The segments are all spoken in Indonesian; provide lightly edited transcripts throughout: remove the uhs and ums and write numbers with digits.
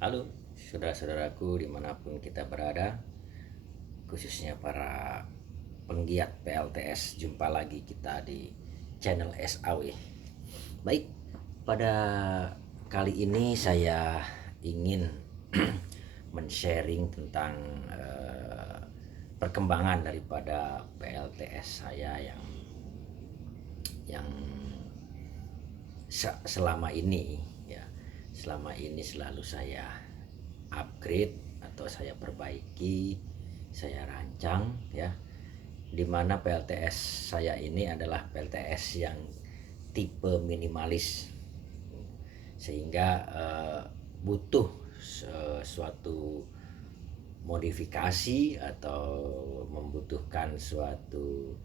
Halo saudara-saudaraku dimanapun kita berada, khususnya para penggiat PLTS. Jumpa lagi kita di channel SAW. Baik, pada kali ini saya ingin men-sharing tentang perkembangan daripada PLTS saya yang selama ini selalu saya upgrade atau saya perbaiki, saya rancang ya, dimana PLTS saya ini adalah PLTS yang tipe minimalis, sehingga butuh suatu modifikasi atau membutuhkan suatu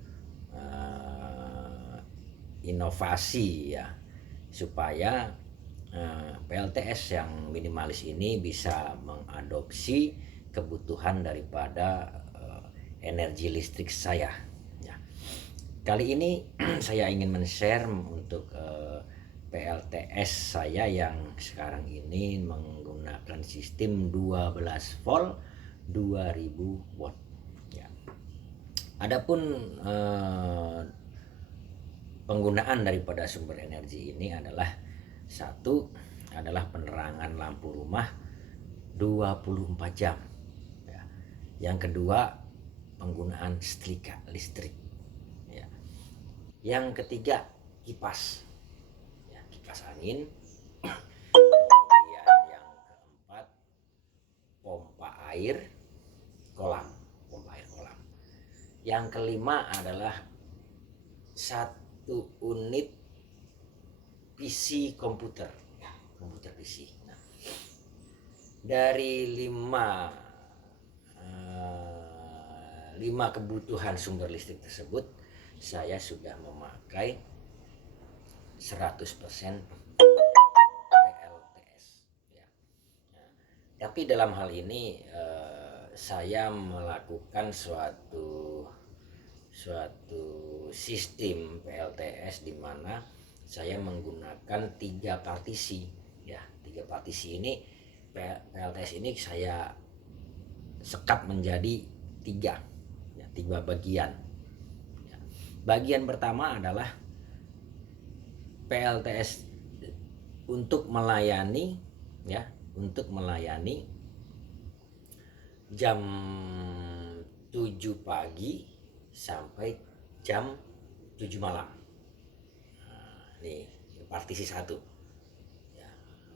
inovasi ya, supaya PLTS yang minimalis ini bisa mengadopsi kebutuhan daripada energi listrik saya ya. Kali ini saya ingin men-share untuk PLTS saya yang sekarang ini menggunakan sistem 12 volt 2000 watt ya. Adapun penggunaan daripada sumber energi ini adalah satu adalah penerangan lampu rumah 24 jam ya. Yang kedua, penggunaan setrika listrik ya. Yang ketiga, kipas ya, kipas angin. Kemudian yang keempat, pompa air kolam, pompa air kolam. Yang kelima adalah satu unit PC komputer PC. Nah, dari lima kebutuhan sumber listrik tersebut, saya sudah memakai 100% PLTS ya. Nah, tapi dalam hal ini saya melakukan suatu sistem PLTS di mana saya menggunakan 3 partisi ya. 3 partisi ini, PLTS ini saya sekat menjadi 3 ya, 3 bagian ya. Bagian pertama adalah PLTS untuk melayani jam 7 pagi sampai jam 7 malam. Nih, partisi 1 ya,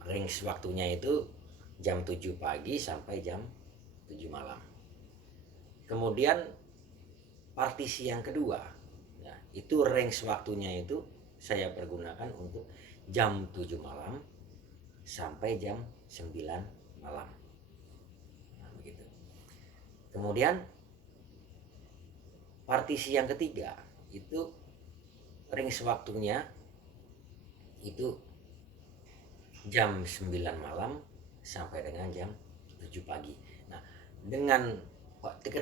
range waktunya itu jam 7 pagi sampai jam 7 malam. Kemudian partisi yang kedua ya, itu range waktunya itu saya pergunakan untuk jam 7 malam sampai jam 9 malam. Nah, begitu. Kemudian partisi yang ketiga itu range waktunya itu jam 9 malam sampai dengan jam 7 pagi. Nah, dengan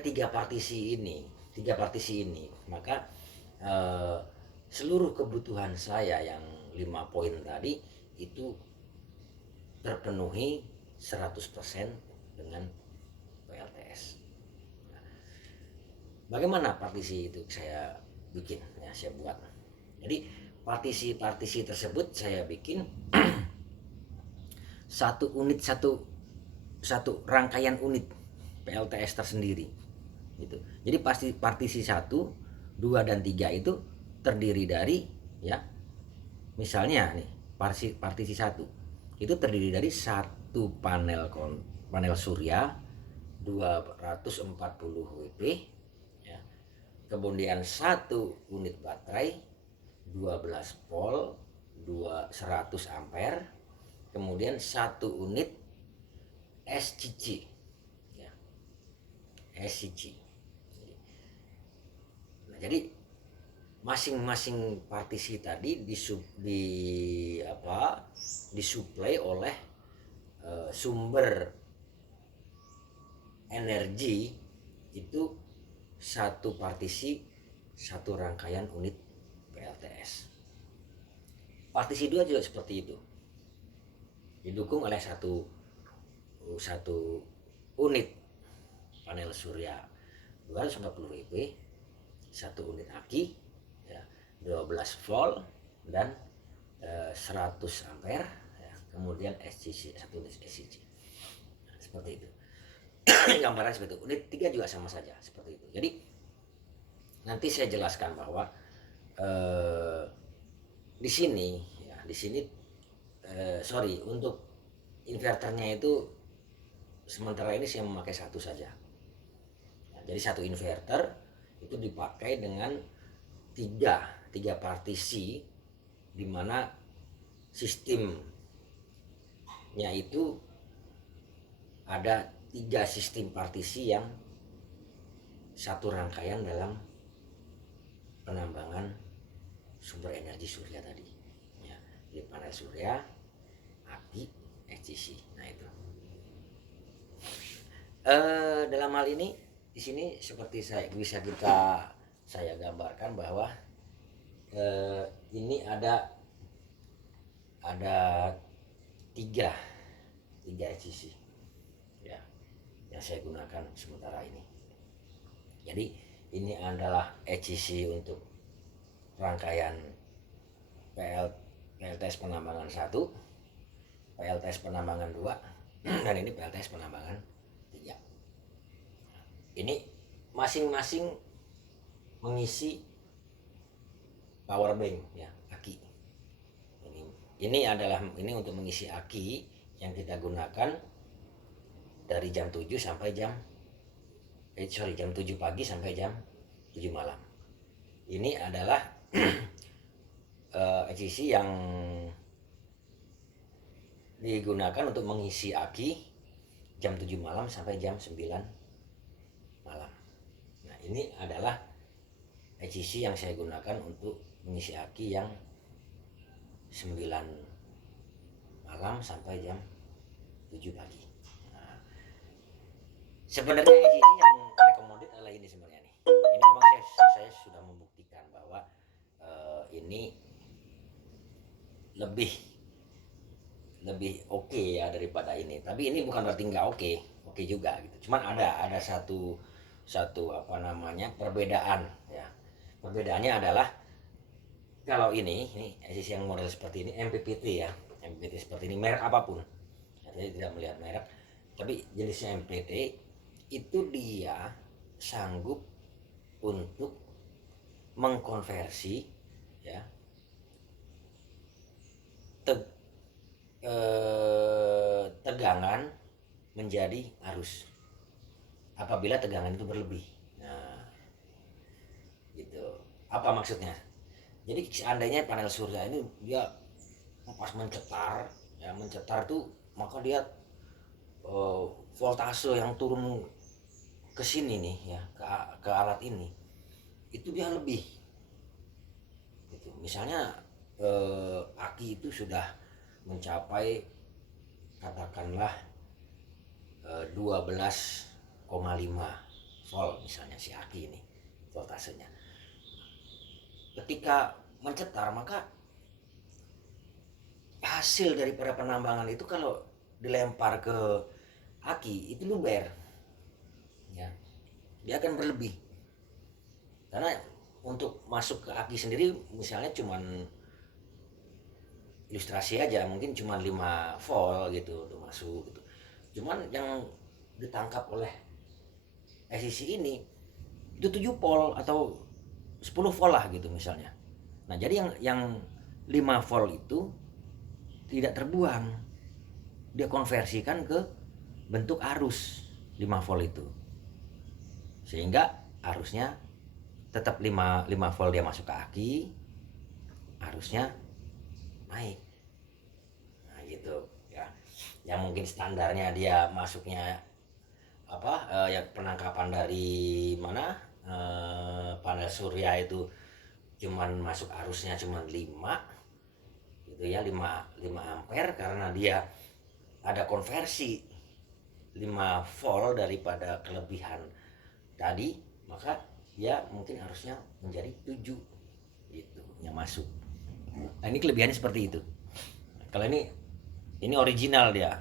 tiga partisi ini, maka seluruh kebutuhan saya yang 5 poin tadi itu terpenuhi 100% dengan PLTS. Nah, bagaimana partisi itu saya bikin ya, saya buat. Jadi partisi-partisi tersebut saya bikin satu rangkaian unit PLTS tersendiri gitu. Jadi pasti partisi 1, 2 dan 3 itu terdiri dari ya, misalnya nih partisi 1 itu terdiri dari satu panel surya 240 WP ya. Kemudian satu unit baterai 12 volt 100 ampere, kemudian satu unit SCC ya, SCC. Nah, jadi masing-masing partisi tadi disuplai oleh sumber energi itu satu partisi, satu rangkaian unit PLTS. Partisi 2 juga seperti itu, didukung oleh satu satu unit panel surya 240 WP, satu unit aki ya, 12 volt dan 100 ampere ya, kemudian SCC, satu unit SCC. Nah, seperti itu. Gambaran seperti itu. Unit 3 juga sama saja seperti itu. Jadi nanti saya jelaskan bahwa di sini ya, di sini sorry, untuk inverternya itu sementara ini saya memakai satu saja. Nah, jadi satu inverter itu dipakai dengan tiga partisi, di mana sistemnya itu ada 3 sistem partisi yang satu rangkaian dalam penambangan sumber energi surya tadi ya, di panel surya, aki, SCC. Nah itu dalam hal ini di sini seperti bisa saya gambarkan bahwa ini ada tiga SCC ya yang saya gunakan sementara ini. Jadi ini adalah SCC untuk rangkaian PLTS penambangan 1, PLTS penambangan 2, dan ini PLTS penambangan 3. Ini masing-masing mengisi power bank ya, aki. Ini untuk mengisi aki yang kita gunakan dari jam 7 sampai jam 7 pagi sampai jam 7 malam. Ini adalah SCC yang digunakan untuk mengisi aki jam 7 malam sampai jam 9 malam. Nah, ini adalah SCC yang saya gunakan untuk mengisi aki yang 9 malam sampai jam 7 pagi. Nah, sebenarnya SCC yang recommended adalah ini sebenarnya nih. Ini memang saya sudah membuktikan bahwa ini lebih oke ya daripada ini. Tapi ini bukan berarti nggak oke juga gitu. Cuman ada satu perbedaan ya. Perbedaannya adalah kalau ini SCC yang model seperti ini MPPT ya, MPPT seperti ini, merek apapun, saya tidak melihat merek, tapi jenisnya MPPT itu dia sanggup untuk mengkonversi ya tegangan menjadi arus apabila tegangan itu berlebih. Nah, gitu. Apa maksudnya? Jadi seandainya panel surya ini dia pas mencetar tuh, maka dia voltase yang turun ke sini nih ya, ke alat ini itu dia lebih gitu. Misalnya aki itu sudah mencapai katakanlah 12,5 volt misalnya si aki ini voltasenya. Ketika mencetar, maka hasil daripada penambangan itu kalau dilempar ke aki itu luber ya, dia akan berlebih. Karena untuk masuk ke aki sendiri misalnya cuman ilustrasi aja, mungkin cuma 5 volt gitu untuk masuk gitu. Cuman yang ditangkap oleh SCC ini itu 7 volt atau 10 volt lah gitu misalnya. Nah, jadi yang 5 volt itu tidak terbuang. Dia konversikan ke bentuk arus 5 volt itu. Sehingga arusnya tetap 5 volt dia masuk ke aki, arusnya naik. Nah, gitu ya. Yang mungkin standarnya dia masuknya ya penangkapan dari mana? Panel surya itu cuman masuk arusnya cuman 5 gitu ya, 5 ampere, karena dia ada konversi 5 volt daripada kelebihan tadi, maka dia mungkin harusnya menjadi 7 gitu yang masuk. Nah, ini kelebihannya seperti itu. Kalau ini original dia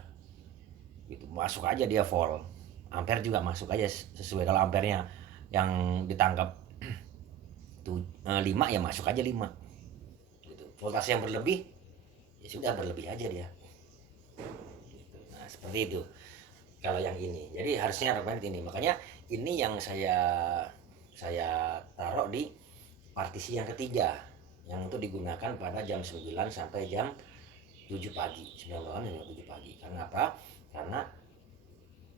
gitu, masuk aja dia volt. Ampere juga masuk aja sesuai. Kalau ampernya yang ditangkap 5 ya masuk aja 5 gitu. Voltase yang berlebih ya sudah berlebih aja dia gitu. Nah seperti itu kalau yang ini. Jadi harusnya referensi ini, makanya ini yang saya taruh di partisi yang ketiga, yang itu digunakan pada jam 9 sampai jam 7 pagi, 9 malam sampai 7 pagi. Karena apa? Karena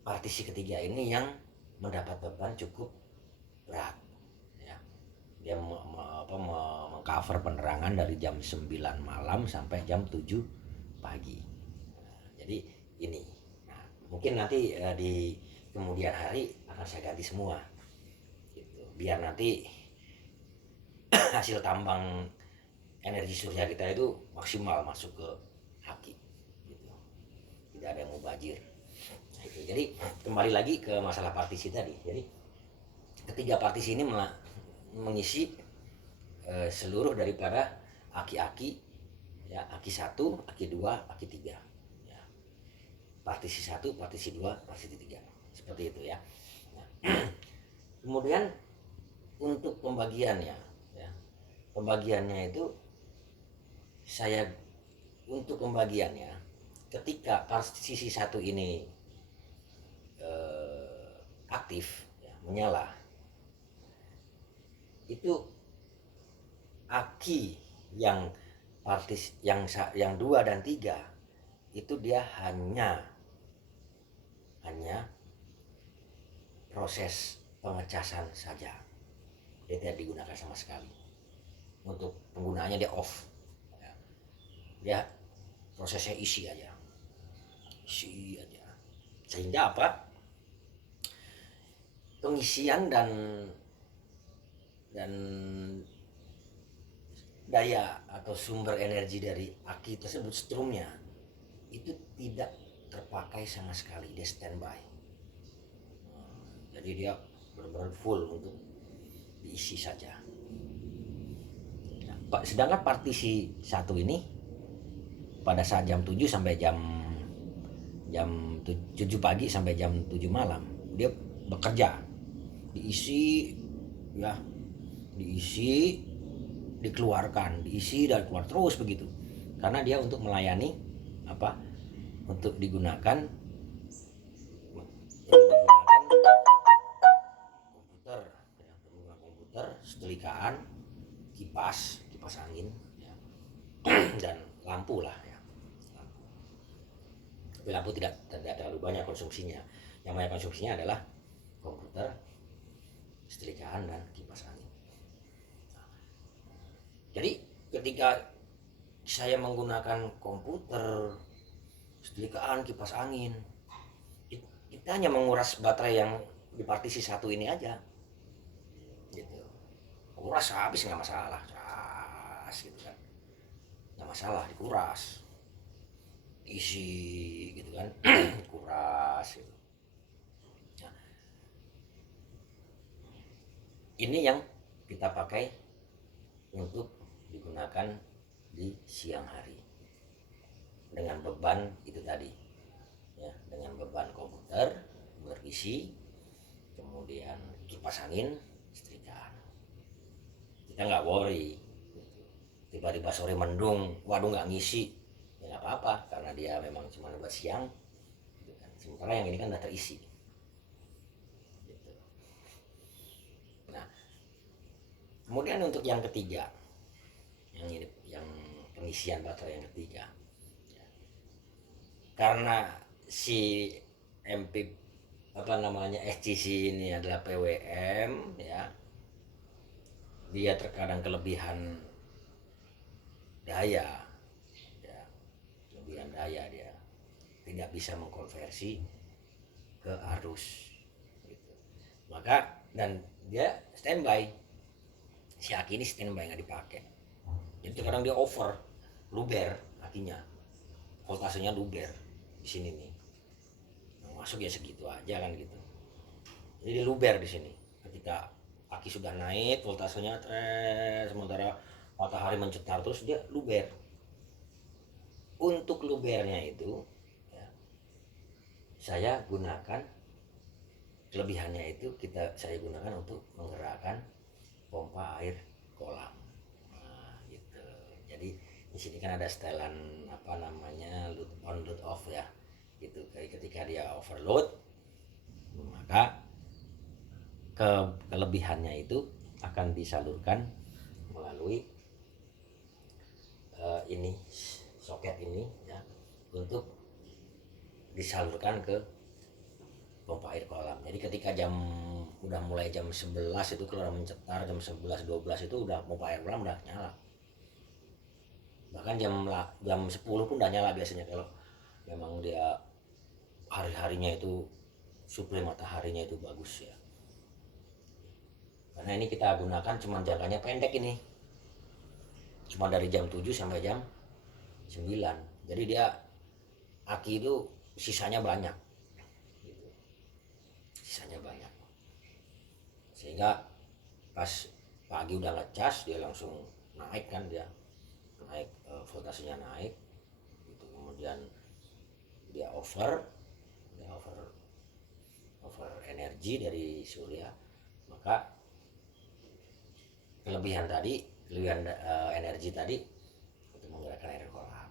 partisi ketiga ini yang mendapat beban cukup berat ya. Dia mengcover penerangan dari jam 9 malam sampai jam 7 pagi. Nah, jadi ini. Nah, mungkin nanti di kemudian hari akan saya ganti semua gitu. Biar nanti hasil tambang energi surya kita itu maksimal masuk ke haki gitu. Tidak ada yang mubazir. Nah, itu. Jadi kembali lagi ke masalah partisi tadi. Jadi ketiga partisi ini mengisi seluruh daripada aki-aki ya, aki 1, aki 2, aki 3 ya. Partisi 1, partisi 2, partisi 3 seperti itu ya. Nah, kemudian untuk pembagiannya ya, pembagiannya itu saya untuk pembagiannya ketika partisi 1 ini aktif ya, menyala, itu aki yang yang 2 dan 3 itu dia hanya proses pengecasan saja. Dia tidak digunakan sama sekali. Untuk penggunaannya dia off. Dia prosesnya isi aja. Sehingga apa? Pengisian dan daya atau sumber energi dari aki tersebut, strumnya itu tidak terpakai sama sekali, dia standby. Jadi dia benar-benar full untuk diisi saja. Nah, sedangkan partisi 1 ini pada saat jam 7 sampai jam 7 pagi sampai jam 7 malam dia bekerja, diisi ya, diisi, dikeluarkan, diisi dan keluar terus begitu. Karena dia untuk melayani apa? Untuk digunakan komputer, setrika, kipas angin ya. Dan lampu lah ya. Tapi lampu tidak terlalu banyak konsumsinya. Yang banyak konsumsinya adalah komputer, setrikaan dan kipas angin. Jadi ketika saya menggunakan komputer, setrikaan, kipas angin, kita hanya menguras baterai yang di partisi 1 ini aja gitu. Kuras habis nggak masalah, gitu kan, nggak masalah, dikuras, isi gitu kan. Kuras gitu. Nah, ini yang kita pakai untuk digunakan di siang hari dengan beban itu tadi ya, dengan beban komputer berisi, kemudian kipas angin, setrikaan. Kita nggak worry tiba-tiba sore mendung, waduh nggak ngisi, ya nggak apa-apa karena dia memang cuma buat siang gitu kan. Sementara yang ini kan udah terisi gitu. Nah kemudian untuk yang ketiga, yang ini, yang pengisian baterai yang ketiga ya. Karena si MP SCC ini adalah PWM ya, dia terkadang kelebihan daya ya, kelebihan daya, dia tidak bisa mengkonversi ke arus gitu. Maka dan dia standby, si aki ini standby nggak dipakai. Jadi terkadang dia over, luber akinya, voltasenya luber di sini nih, masuk ya segitu aja kan gitu. Jadi dia luber di sini. Ketika aki sudah naik voltasenya sementara matahari mencetar terus, dia luber. Untuk lubernya itu ya, saya gunakan, kelebihannya itu saya gunakan untuk menggerakkan pompa air kolam. Nah, gitu. Jadi di sini kan ada setelan apa namanya load on load off ya. Gitu. Ketika dia overload, maka kelebihannya itu akan disalurkan melalui ini soket ini ya, untuk disalurkan ke pompa air kolam. Jadi ketika udah mulai jam 11 itu kalau mencetar jam 11 12 itu udah pompa air kolam udah nyala. Bahkan jam 10 pun udah nyala biasanya kalau memang dia hari-harinya itu suplai mataharinya itu bagus ya. Karena ini kita gunakan cuma jangkanya pendek ini. Cuma dari jam 7 sampai jam 9. Jadi dia aki itu sisanya banyak. Sisanya banyak. Sehingga pas pagi udah ngecas dia langsung naik kan, dia naik, voltasenya naik gitu. Kemudian dia over energi dari surya, maka kelebihan energi tadi untuk menggerakkan air kolam,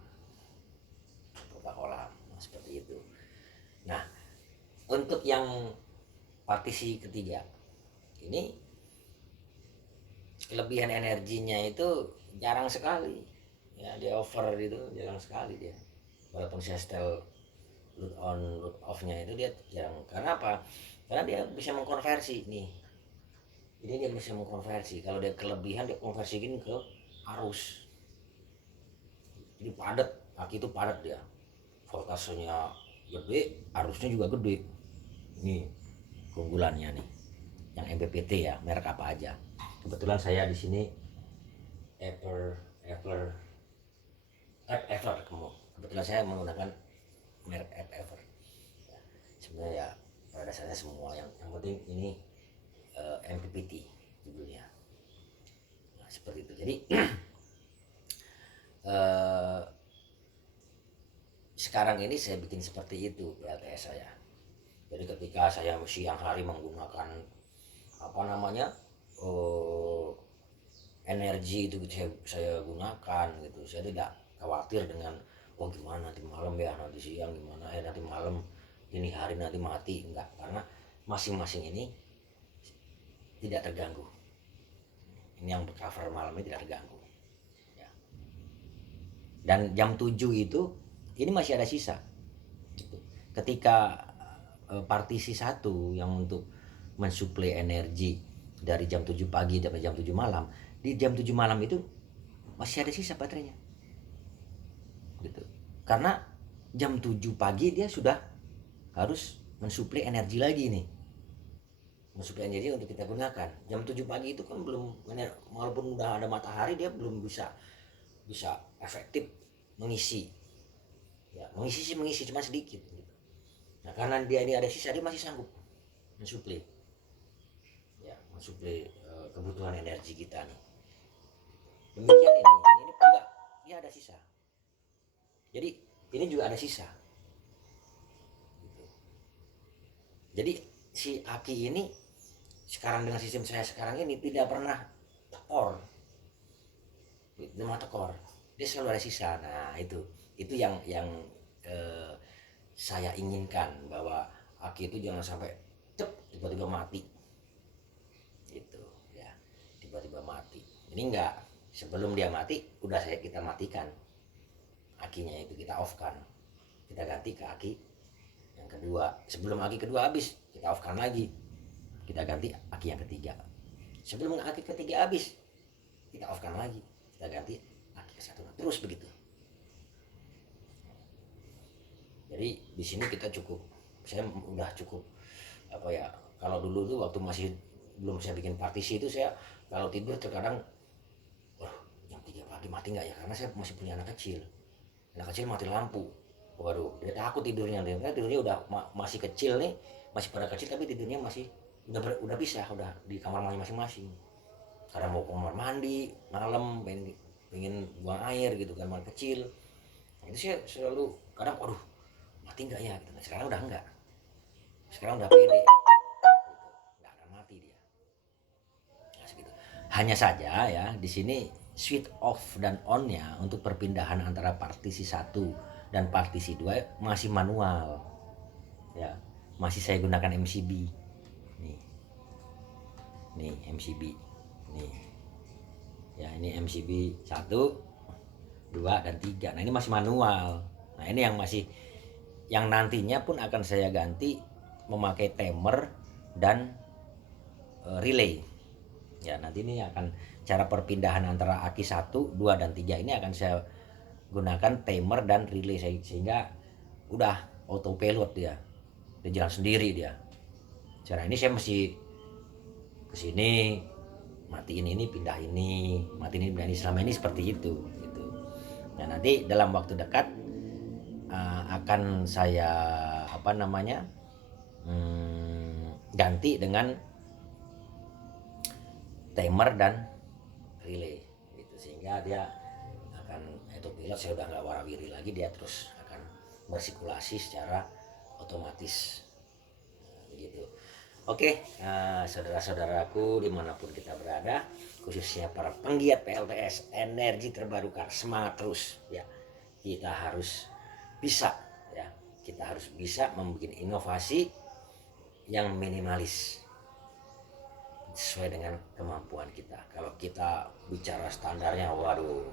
pompa kolam. Nah, seperti itu. Nah, untuk yang partisi ketiga ini kelebihan energinya itu jarang sekali ya, dia over itu jarang sekali dia, walaupun saya setel load on load off nya itu dia jarang. Karena apa? Karena dia bisa mengkonversi nih, ini dia bisa mengkonversi. Kalau dia kelebihan dia konversiin ke arus, jadi padat, aki itu padat dia, voltasenya gede, arusnya juga gede. Ini keunggulannya nih yang MPPT ya, merek apa aja. Kebetulan saya di sini Ever kebetulan saya menggunakan merek Ever ya, sebenarnya ya pada dasarnya semua yang penting ini MPPT judulnya. Nah, seperti itu. Jadi sekarang ini saya bikin seperti itu PLTS saya. Jadi ketika saya siang hari menggunakan apa namanya energi itu saya gunakan gitu, saya tidak khawatir dengan gimana nanti malam ya, nanti siang gimana ya, nanti malam ini hari nanti mati, enggak. Karena masing-masing ini tidak terganggu. Ini yang bercover malam ini tidak terganggu ya. Dan jam 7 itu ini masih ada sisa gitu. Ketika partisi 1 yang untuk mensuplai energi dari jam 7 pagi sampai jam 7 malam, di jam 7 malam itu masih ada sisa baterainya gitu. Karena jam 7 pagi dia sudah harus mensuplai energi lagi nih, mensuplai energi untuk kita gunakan. Jam 7 pagi itu kan belum, walaupun udah ada matahari dia belum bisa efektif mengisi ya, mengisi cuma sedikit gitu. Nah, karena dia ini ada sisa, dia masih sanggup mensuplai ya, mensuplai kebutuhan energi kita nih. Demikian ini juga dia ada sisa. Jadi ini juga ada sisa gitu. Jadi si aki ini sekarang dengan sistem saya sekarang ini tidak pernah tekor, dia selalu ada sisa. Nah itu yang saya inginkan, bahwa aki itu jangan sampai tiba-tiba mati gitu ya, tiba-tiba mati. Ini enggak, sebelum dia mati udah kita matikan akinya, itu kita off kan, kita ganti ke aki yang kedua. Sebelum aki kedua habis kita off kan lagi, kita ganti aki yang ketiga. Sebelum aki ketiga habis kita off kan lagi, kita ganti aki ke satu, terus begitu. Jadi di sini saya udah cukup apa ya, kalau dulu tuh waktu masih belum saya bikin partisi itu, saya kalau tidur terkadang jam 3 pagi mati nggak ya, karena saya masih punya anak kecil mati lampu, waduh dia takut tidurnya. Tidurnya udah masih kecil nih, masih pada kecil, tapi tidurnya masih udah bisa, udah di kamar masing-masing. Karena mau kamar mandi malam, pengen buang air gitu kan, masih kecil. Itu saya selalu kadang mati nggak ya gitu. Nah, sekarang udah enggak, sekarang udah pede gitu. Nggak akan mati dia. Nah, segitu. Hanya saja ya di sini switch off dan on-nya untuk perpindahan antara partisi 1 dan partisi 2 masih manual ya, masih saya gunakan MCB nih MCB nih ya, ini MCB 1, 2 dan 3. Nah ini masih manual. Nah ini yang nantinya pun akan saya ganti memakai timer dan relay ya. Nanti ini akan cara perpindahan antara aki 1, 2 dan 3 ini akan saya gunakan timer dan relay sehingga udah autopilot dia jalan sendiri dia. Cara ini saya mesti kesini matiin ini pindah ini, matiin ini pindah ini, selama ini seperti itu gitu. Nah nanti dalam waktu dekat akan saya ganti dengan timer dan relay gitu, sehingga dia akan autopilot. Saya udah nggak warawiri lagi, dia terus akan bersirkulasi secara otomatis gitu. Oke, saudara-saudaraku dimanapun kita berada, khususnya para penggiat PLTS energi terbarukan, semangat terus ya. Kita harus bisa ya, kita harus bisa membuat inovasi yang minimalis sesuai dengan kemampuan kita. Kalau kita bicara standarnya, waduh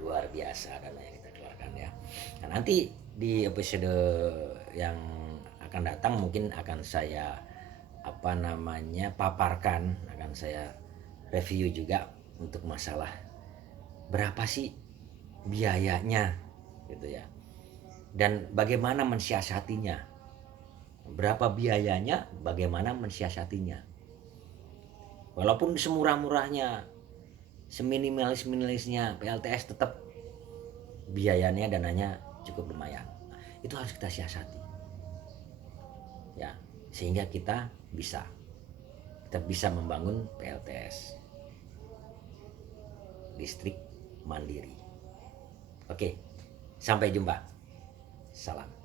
luar biasa dana yang kita keluarkan ya. Nah, nanti di episode yang akan datang mungkin akan saya paparkan, akan saya review juga untuk masalah berapa sih biayanya gitu ya, dan bagaimana mensiasatinya, berapa biayanya, bagaimana mensiasatinya. Walaupun semurah-murahnya, seminimalis-minimalisnya PLTS, tetap biayanya, dananya cukup lumayan. Itu harus kita siasati ya, sehingga kita bisa membangun PLTS listrik mandiri. Oke, sampai jumpa. Salam.